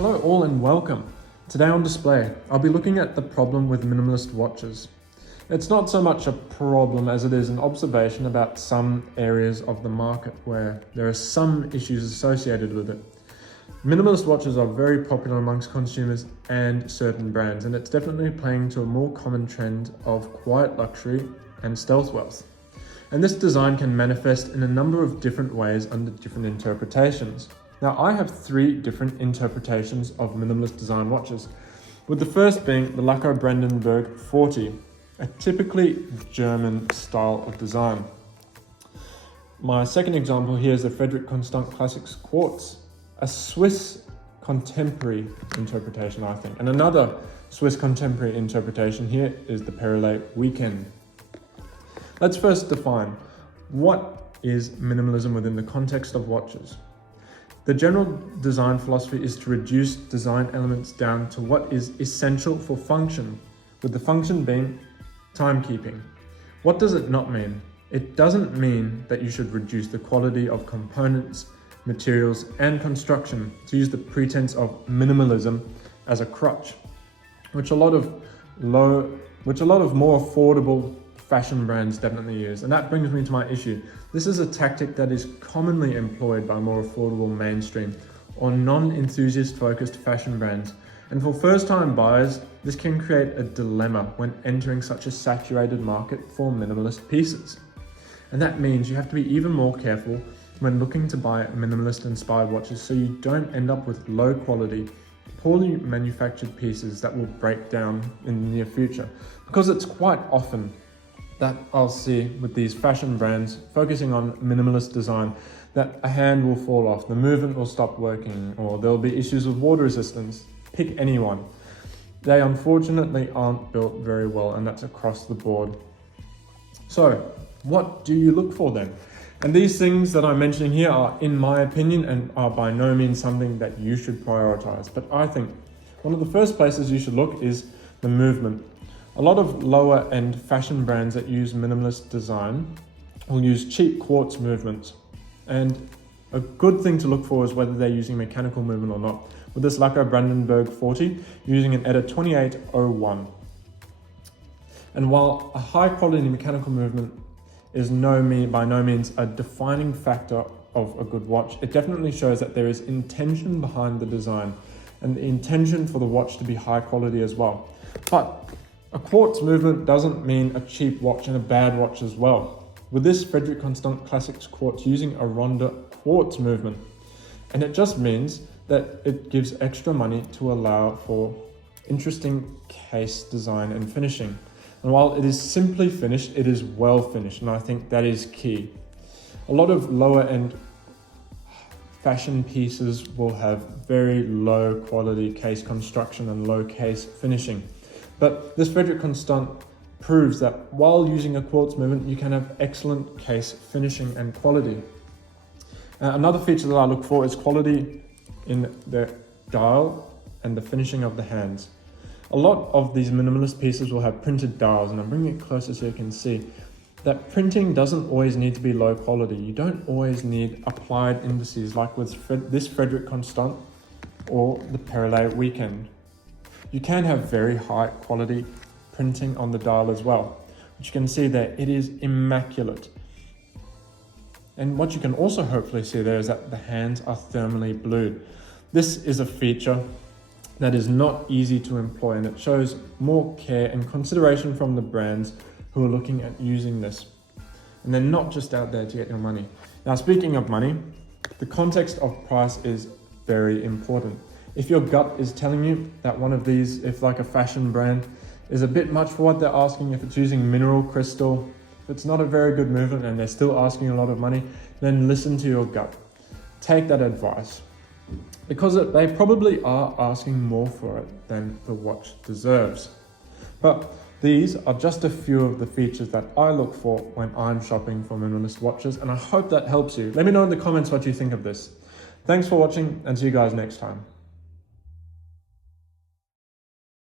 Hello all and welcome. Today on display, I'll be looking at the problem with minimalist watches. It's not so much a problem as it is an observation about some areas of the market where there are some issues associated with it. Minimalist watches are very popular amongst consumers and certain brands, and it's definitely playing to a more common trend of quiet luxury and stealth wealth. And this design can manifest in a number of different ways under different interpretations. Now, I have three different interpretations of minimalist design watches, with the first being the Laco Brandenburg 40, a typically German style of design. My second example here is the Frederic Constant Classics Quartz, a Swiss contemporary interpretation, I think. And another Swiss contemporary interpretation here is the Perle Weekend. Let's first define what is minimalism within the context of watches. The general design philosophy is to reduce design elements down to what is essential for function, with the function being timekeeping. What does it not mean? It doesn't mean that you should reduce the quality of components, materials, and construction to use the pretense of minimalism as a crutch, which a lot of more affordable fashion brands definitely use. And that brings me to my issue. This is a tactic that is commonly employed by more affordable mainstream or non-enthusiast focused fashion brands. And for first-time buyers, this can create a dilemma when entering such a saturated market for minimalist pieces. And that means you have to be even more careful when looking to buy minimalist inspired watches so you don't end up with low quality, poorly manufactured pieces that will break down in the near future. Because it's quite often that I'll see with these fashion brands focusing on minimalist design that a hand will fall off, the movement will stop working, or there'll be issues with water resistance. Pick anyone. They unfortunately aren't built very well, and that's across the board. So what do you look for then? And these things that I'm mentioning here are, in my opinion, and are by no means something that you should prioritize. But I think one of the first places you should look is the movement. A lot of lower end fashion brands that use minimalist design will use cheap quartz movements. And a good thing to look for is whether they're using mechanical movement or not. With this Laco Brandenburg 40, using an ETA 2801. And while a high quality mechanical movement is by no means a defining factor of a good watch, it definitely shows that there is intention behind the design and the intention for the watch to be high quality as well. But a quartz movement doesn't mean a cheap watch and a bad watch as well. With this Frederic Constant Classics Quartz using a Ronda quartz movement, and it just means that it gives extra money to allow for interesting case design and finishing. And while it is simply finished, it is well finished, and I think that is key. A lot of lower end fashion pieces will have very low quality case construction and low case finishing. But this Frederic Constant proves that while using a quartz movement, you can have excellent case finishing and quality. Another feature that I look for is quality in the dial and the finishing of the hands. A lot of these minimalist pieces will have printed dials, and I'm bringing it closer so you can see that printing doesn't always need to be low quality. You don't always need applied indices like with this Frederic Constant or the Perle Weekend. You can have very high quality printing on the dial as well, which you can see there, it is immaculate. And what you can also hopefully see there is that the hands are thermally blued. This is a feature that is not easy to employ, and it shows more care and consideration from the brands who are looking at using this. And they're not just out there to get your money. Now, speaking of money, the context of price is very important. If your gut is telling you that one of these, if like a fashion brand, is a bit much for what they're asking, if it's using mineral crystal, if it's not a very good movement and they're still asking a lot of money, then listen to your gut. Take that advice. Because they probably are asking more for it than the watch deserves. But these are just a few of the features that I look for when I'm shopping for minimalist watches, and I hope that helps you. Let me know in the comments what you think of this. Thanks for watching, and see you guys next time.